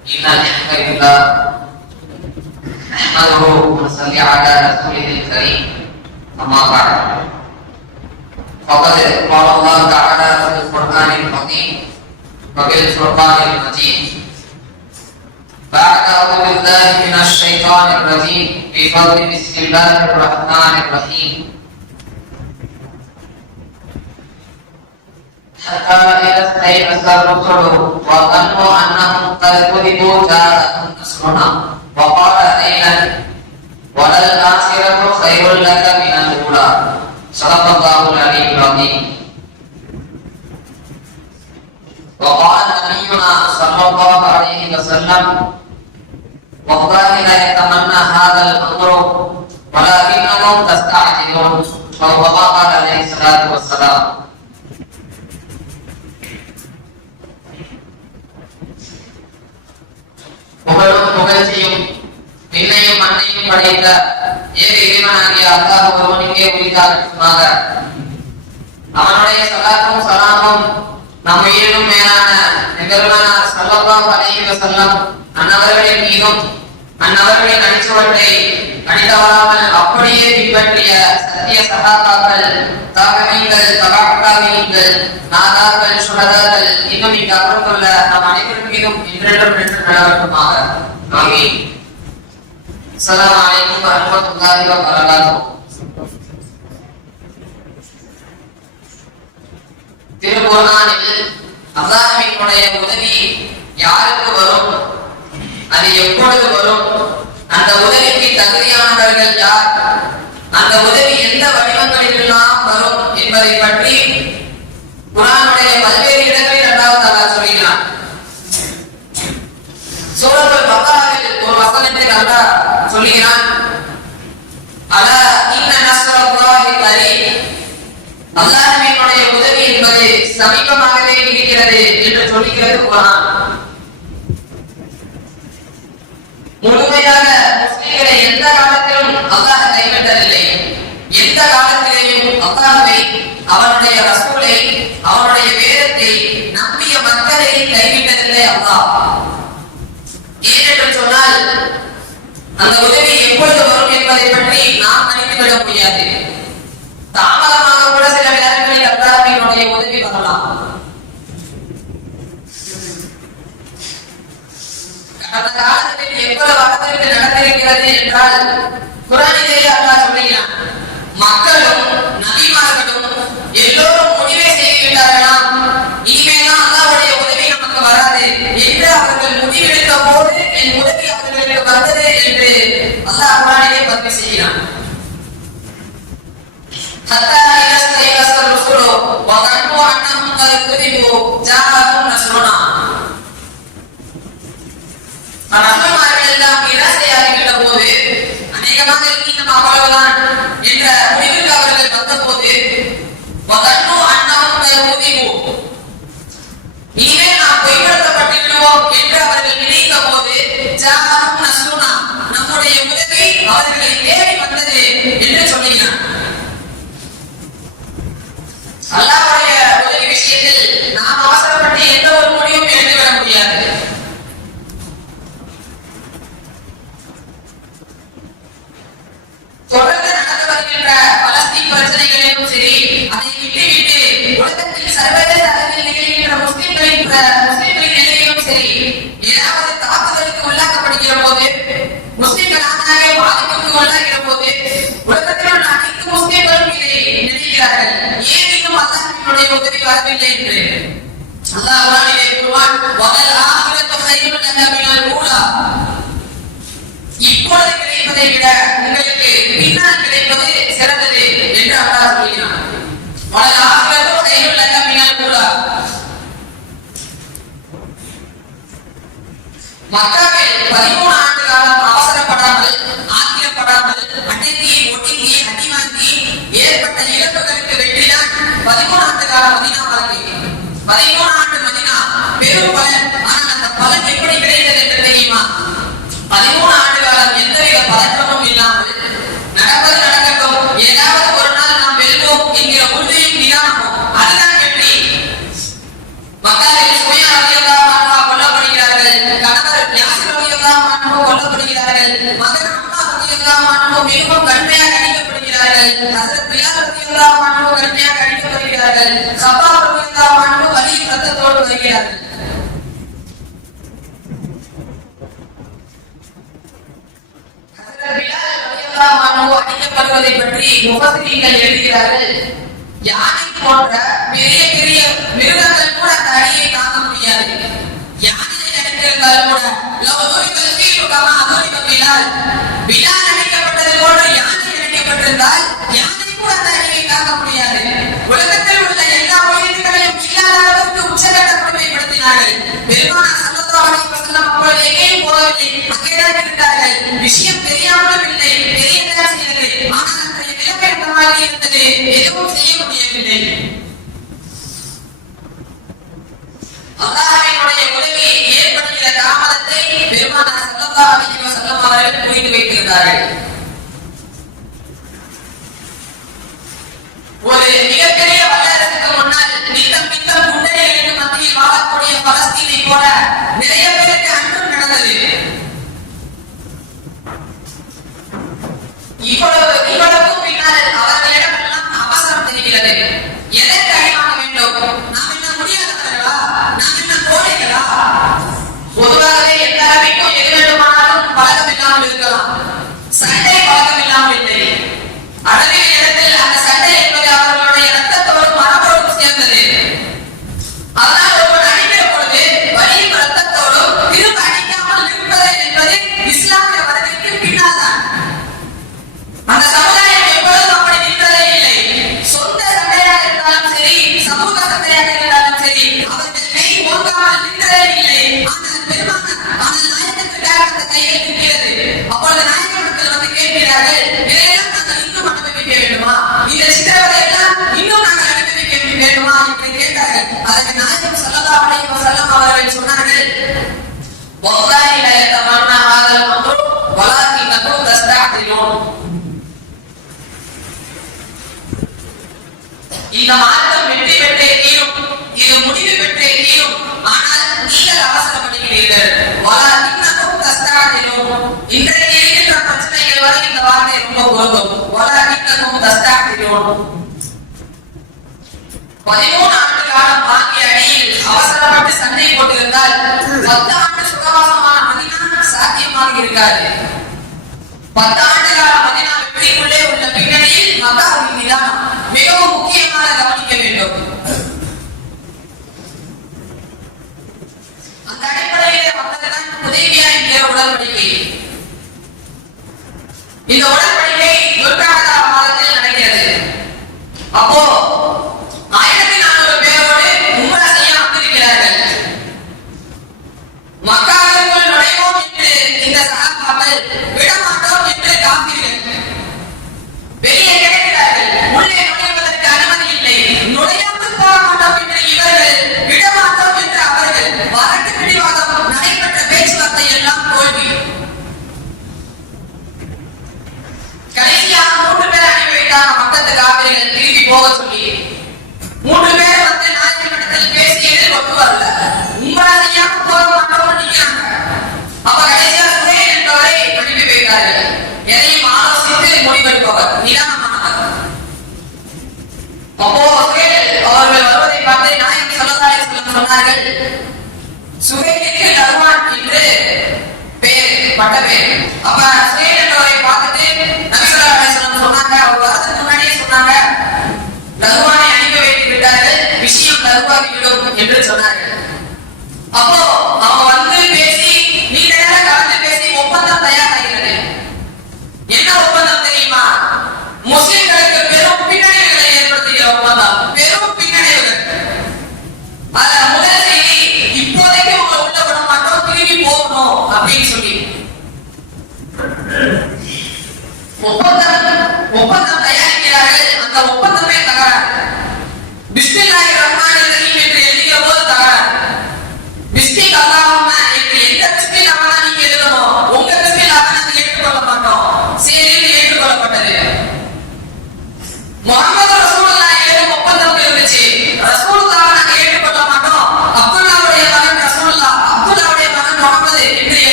إن الحمد لله نحمده ونصلي على رسوله الكريم. أما بعد. فقد قال الله تعالى في القرآن العظيم وبالفرقان المجيد. بعد أعوذ بالله من الشيطان الرجيم. بفضل بسم الله الرحمن الرحيم. حتى إذا استيأس الرسل وظنوا أنهم قد كذبوا جاءهم نصرنا وقال أيضا وللآخرة خير لك من الأولى صدق الله العلي العظيم وقال نبينا صلى الله عليه وسلم والله لا يتمنى هذا الأمر ولكنكم تستعجلون وهو ما قال عليه الصلاة والسلام புகழும் புகழ்ச்சியும் விண்ணையும் மண்ணையும் படைத்த ஏக இறைவனாகிய அல்லாஹ் ஒருவன் இங்கே உரித்தாகட்டுமாக அவனுடைய சலாத்தும் சலாமும் நம் உயிரிலும் மேலான நிகழ்வான சல்லல்லாஹு அலைஹி வஸல்லம் அன்னவர்களின் மீதும் அந்நபர்களை அடிச்சுவட்டை கணிதவராமல் அப்படியே பின்பற்றிய சத்திய சகாபாக்கள் தாகமீன்கள் தகாக்காவீங்கள் நாதாக்கள் சுடதாக்கள் இன்னும் இங்கு அமர்ந்துள்ள நம் அனைவரும் மீதும் இன்றென்றும் நின்று நிலவட்டுமாக ஆமீன். அஸ்ஸலாமு அலைக்கும் வரஹ்மத்துல்லாஹி வபரகாத்துஹு. திருக்குர்ஆனில் அல்லாஹ்வினுடைய உதவி யாருக்கு வரும்? அது எப்பொழுது வரும்? அந்த உதவிக்கு தகுதியானவர்கள் யார்? அந்த உதவி எந்த வடிவங்களிலெல்லாம் வரும் என்பதை பற்றி குரானுடைய பல்வேறு இடங்களில் இரண்டாவது அல்லா சொல்கிறான். சூரத்துல் பக்ராவில் ஒரு வசனத்தில் அல்லா சொல்கிறான். அலா இன்ன நஸ்ரல்லாஹி கரீம். அல்லாஹ்வினுடைய உதவி என்பது சமீபமாகவே இருக்கிறது என்று சொல்கிறது குரான் முழுமையாக முஸ்லிம்களை எந்த காலத்திலும் அல்லாஹ் கைவிட்டதில்லை எந்த காலத்திலேயும் அல்லாஹை அவனுடைய ரசூலை அவனுடைய வேதத்தை நம்பிய மக்களை கைவிட்டதில்லை அல்லாஹ். ஏனென்று சொன்னால் அந்த உதவி எப்பொழுது வரும் என்பதை பற்றி நாம் நினைத்துவிட முடியாது. தாமதமாக கூட சில நேரங்களில் அல்லாஹினுடைய உதவி வரலாம். அந்த காலத்தில் எவ்வளவு அளவிற்கு நடந்திருக்கிறது என்றால் குரானிலேயே அல்லாஹ் சொல்லுகிறான். மக்களும் நபிமார்களும் எல்லோரும் முடிவு நடந்து பலஸ்தீன் பிரச்சனைகளிலும் சரி அதை விட்டுவிட்டு உலகத்தில் சர்வதேச அளவில் நிகழ்கின்ற முஸ்லிம்களின் முஸ்லிம்களின் நிலையிலும் சரி ஏதாவது தாக்குதலுக்கு உள்ளாக்கப்படுகிற போது முஸ்லிம்கள் பாதிப்புக்கு உள்ளாகிற போது உலகத்தில் உள்ள அனைத்து முஸ்லிம்களும் இதை நினைக்கிறார்கள். ஏன் இன்னும் உதவி வரவில்லை என்று? அல்லாஹ் வகல் ஆகிரத்து இப்பொழுது கிடைப்பதை விட உங்களுக்கு பின்னால் கிடைப்பது சிறந்தது என்று அல்லாஹ் சொல்கிறான். வலல் ஆகிரத்து கையுல் லக மினல் ஊலா மக்காவில் பதிமூணு ஆண்டு காலம் அவசரப்படாமல் ஆத்திரப்படாமல் அடங்கி அடி வாங்கி ஏற்பட்ட இழப்புகளுக்கு வெற்றிதான் பதிமூணு ஆண்டு கால மதினா வாழ்க்கை பதிமூணு ஆண்டு மதினா பெரும் பலன். ஆனால் அந்த பலன் எப்படி கிடைத்தது என்று தெரியுமா? பதிமூணு மிகவும் கடுமையாக அடிக்கப்படுகிறார்கள். ஹசரத் பிலால் ரத்தியல்லாஹு அன்ஹு கடுமையாக அடிக்கப்படுகிறார்கள். சபா ரத்தியல்லாஹு அன்ஹு எழுதுகிறார்கள். யானை போன்ற பெரிய பெரிய மிருகங்கள் கூட அல்லாஹ்வினுடைய உதவியை ஏற்படுத்திய தாமதத்தை பெருமானார் சல்லல்லாஹு அலைஹி வஸல்லம் அவர்கள் புரிந்து வைத்திருந்தார்கள். ஒரு மிகப்பெரிய வல்லரசுக்கு முன்னால் நித்தம் நித்தம் முன்னணிகளுக்கு மத்தியில் வாழக்கூடிய பலஸ்தீனை போல நிறைய பேருக்கு அன்றும் நடந்தது. இவ்வளவு இவ்வளவுக்கும் பின்னால் அவர்களிடம் எல்லாம் அவசரம் தெரிகிறது. எதற்கு அடிவாங்க வேண்டும்? அவசரப்பட்டு சண்டை போட்டிருந்தால் பத்து ஆண்டு சுகவாசமான மதினா சாத்தியமாக இருக்காது. பத்து ஆண்டு கால மதினா வெற்றிக்குள்ளே உள்ள பின்னணியில் மக்காவின் நிலம் மிகவும் முக்கியமான கவனிக்க வேண்டும். அந்த அடிப்படையிலே வந்ததுதான் உதவியா என்கிற உடன்படிக்கை. சொன்னார்கள். சுகைக்கு நர்வான் என்று பேர் பட்ட பேர் அப்ப சுகைல் என்றவரை பார்த்துட்டு நபிசுல்லா அலிஸ்லாம் சொன்னாங்க. அவர் வரதுக்கு முன்னாடியே சொன்னாங்க. நர்வானை அனுப்பி வைத்து விட்டார்கள். விஷயம் நர்வாகிவிடும் என்று சொன்னார்கள். அப்போ அவங்க வந்து பேசி நீண்ட நேரம் கலந்து பேசி ஒப்பந்தம் தயாராகிறது. என்ன ஒப்பந்தம் தெரியுமா? முஸ்லிம்களுக்கு பெரும் பின்னணிகளை ஏற்படுத்துகிற ஒப்பந்தம். பெரும்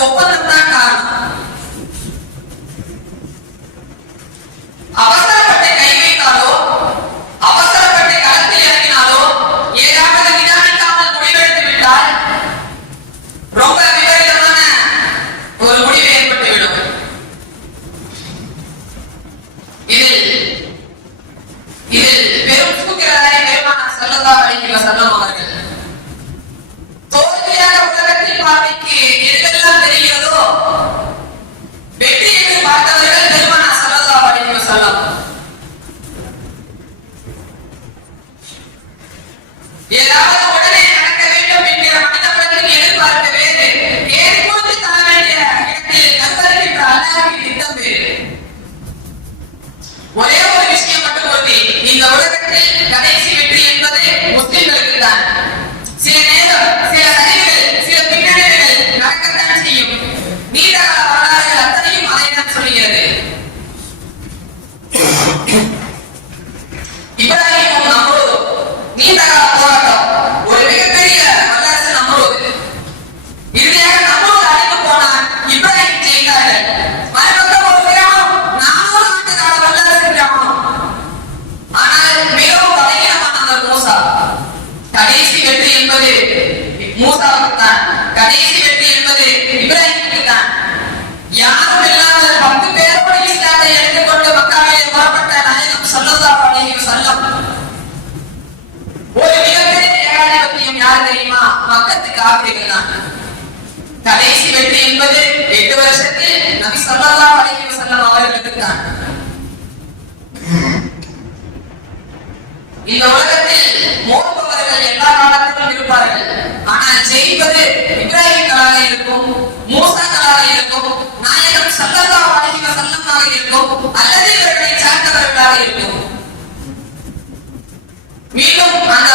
หัวข้อตาง கடைசி வெற்றி என்பது முஸ்லிம்களுக்கு தான் சில நேரம் சில சரிவுகள் சில பின்னடைவுகள் நடக்கத்தான் செய்யும் நீண்ட கால வரலாறுகள் அத்தனையும் அதை தான் சொல்கிறது இப்ராஹிமும் நம்ரூதும் நீண்ட கால போராட்டம் ஒரு மிகப்பெரிய வல்லரசு நம்ரூது இறுதியாக நம்ரூது அழிந்து போனான் இப்ராஹிம் ஜெயித்தார்கள் மறுபக்கம் ஒரு கிராமம் நானூறு ஆண்டு கால வல்லரசு கிராமம் ஆனால் மிகவும் பலகீனமானவர் மூசா கடைசி வெற்றி என்பது மூசாவுக்கு தான் கடைசி வெற்றி என்பது இப்ராஹிமுக்கு தான் யாரும் இல்லாத பத்து பேரோடு இஸ்லாத்தை எடுத்துக்கொண்டு மக்காவிலே புறப்பட்ட நாயகம் ஸல்லல்லாஹு அலைஹி வஸல்லம் ஒரு மிகப்பெரிய ஏகாதிபத்தியம் யார் தெரியுமா மக்கத்து கடைசி வெற்றி என்பது எட்டு வருஷத்தில் நபி ஸல்லல்லாஹு அலைஹி வஸல்லம் அவர்களுக்கு தான் இந்த உலகத்தில் மோதுபவர்கள் எல்லா காலத்திலும் இருப்பார்கள். ஆனால் ஜெயிப்பது இப்ராஹிம்களாக இருக்கும் மூசாக்களாக இருக்கும் நாயகம் ஸல்லல்லாஹு அலைஹி வசல்லமாக இருக்கும் அல்லது இவர்களை சார்ந்தவர்களாக இருக்கும். மீண்டும் அந்த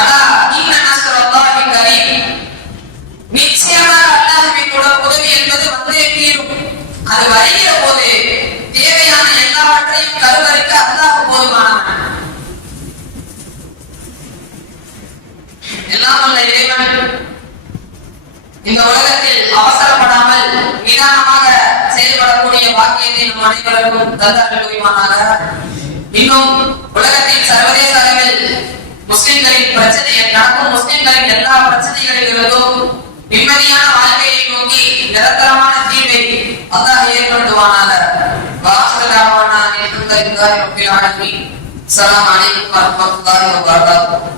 அதா இன்ன நஸ்ரல்லாஹி கரீம். நிச்சயமாக அல்லாஹ்வின் உதவி என்பது வந்தே தீரும். அது வருகிற போது தேவையான எல்லாவற்றையும் கருவறைக்க அல்லாஹ் போதுமானவன். எல்லாம் வல்ல இறைவன் இந்த உலகத்தில் அவசரப்படாமல் நிதானமாக செயல்படக்கூடிய பாக்கியத்தை நம் அனைவருக்கும் தந்தார்கள் புரிவானாக இன்னும் உலகத்தின் சர்வதேச அளவில் முஸ்லிம்களின் பிரச்சனையை நடக்கும் முஸ்லிம்களின் எல்லா பிரச்சனைகளிலிருந்தும் நிம்மதியான வாழ்க்கையை நோக்கி நிரந்தரமான தீர்வை அல்லாஹ் ஏற்படுத்துவானாக. வாசலாவான அல்ஹம்துலில்லாஹி ரப்பில் ஆலமீன். அஸ்ஸலாமு அலைக்கும் வரஹ்மத்துல்லாஹி வபரகாத்துஹு.